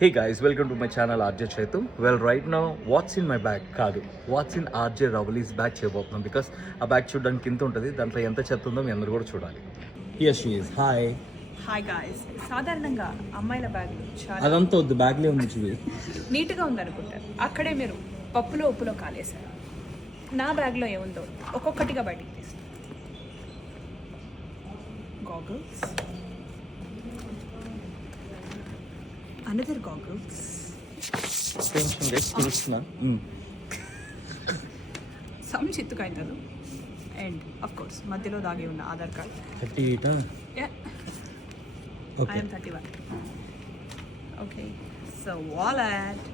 Hey guys, welcome to my channel RJ Chetu. Well, right now, what's in my bag? కాదు, what's in RJ Ravali's bag చేయబోతున్నాం because ఆ bag చూడడానికి కింద ఉంటుంది, దాంట్లో ఎంత చెత్త ఉందో మీ అందరూ కూడా చూడాలి. Here she is. Hi. Hi guys. సాధారణంగా అమ్మాయిల బ్యాగ్ చాలా అదంతా వద్దు, బ్యాగ్లే ఉంది చూవి. నీట్గా ఉందనుకుంటారు. అక్కడే మీరు పప్పులో ఉప్పులో కాలేశారు. నా బ్యాగ్లో ఏముందో ఒక్కొక్కటిగా బయటికి తీస్తాను. గాగుల్స్, అనదర్ గాగుల్స్, సమ్ చిత్తు కాగితాలు అండ్ అఫ్ కోర్స్ మధ్యలో దాగి ఉన్న Aadhaar card. 38. I'm 31. Okay, so wallet.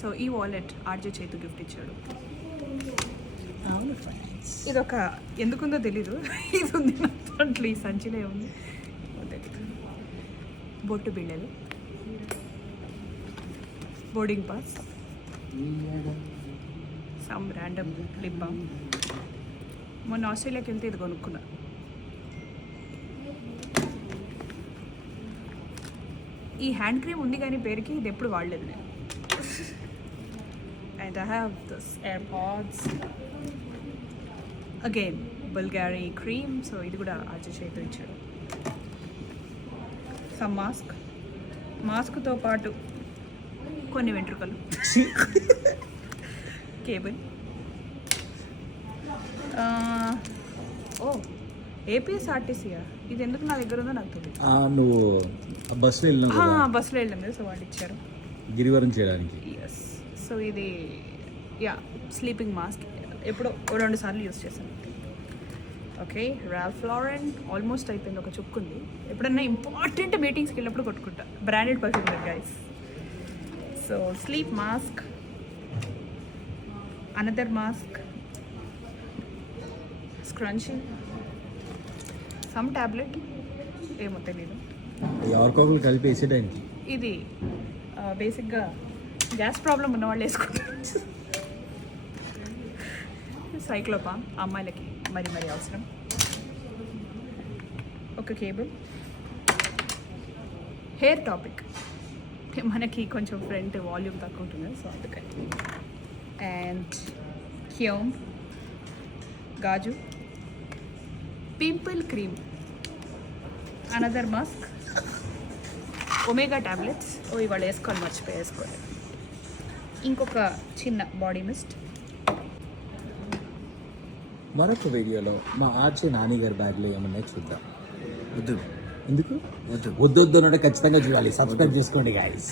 So ఈ వాలెట్ ఆర్జే చేతు గిఫ్ట్ ఇచ్చాడు. ఇది ఒక ఎందుకుందో తెలీదు, ఇది ఉంది నా దాంట్లో, ఈ సంచిలో ఉంది తెలీదు. బొట్టు బిళ్ళలు, boarding pass, some random lip balm. మొన్న ఆస్ట్రేలియాకి వెళ్తే ఇది కొనుక్కున్నా. ఈ హ్యాండ్ క్రీమ్ ఉంది కానీ పేరుకి ఇది ఎప్పుడు వాడలేదు నేను. And I have this AirPods, again బల్గారీ cream. So ఇది కూడా ఆర్జే చేతితో ఇచ్చాడు. సమ్ మాస్క్, మాస్క్తో పాటు కొన్ని వెంట్రుకలు, కేబుల్. ఓ ఏపీఎస్ఆర్టీసీయా, ఇది ఎందుకు నా దగ్గర ఉందో నాకు తెలియదు. నువ్వు బస్సులో వెళ్ళినావు, బస్సులో వెళ్ళాం కదా, సో వాళ్ళు ఇచ్చారు గిరివరం చేయడానికి. ఎస్. సో ఇది స్లీపింగ్ మాస్క్, ఎప్పుడో 2 సార్లు యూస్ చేశాను. ఓకే, రాల్ఫ్ లారెన్ ఆల్మోస్ట్ అయిపోయింది, ఒక చుక్కు ఉంది. ఎప్పుడన్నా ఇంపార్టెంట్ మీటింగ్స్కి వెళ్ళినప్పుడు కొట్టుకుంటా. Branded perfume guys. So sleep mask, another mask, scrunching, some tablet, ఏమో తెలీదు. ఎవరికొకరు కలిపి వేసేటానికి. ఇది బేసిక్గా గ్యాస్ ప్రాబ్లం ఉన్న వాళ్ళు వేసుకుంటారు. సైక్లోపామ్ అమ్మాయిలకి మరి మరి అవసరం. ఒక కేబుల్, హెయిర్ టాపిక్, మనకి కొంచెం ఫ్రంట్ వాల్యూమ్ తక్కువ ఉంటుంది సో అందుకని. అండ్ క్యూమ్, గాజు, pimple cream, another mask, omega tablets. ఇవాళ వేసుకోవాలి, మర్చిపోయి వేసుకోవాలి. ఇంకొక చిన్న బాడీ మిస్ట్. మరొక వీడియోలో మా ఆర్జే నాని గారి బ్యాగ్లో ఏమన్నా చూద్దాం. వద్దు, ఎందుకు వద్దు? వద్దు ఖచ్చితంగా చూడాలి. సబ్స్క్రైబ్ చేసుకోండి గాయస్.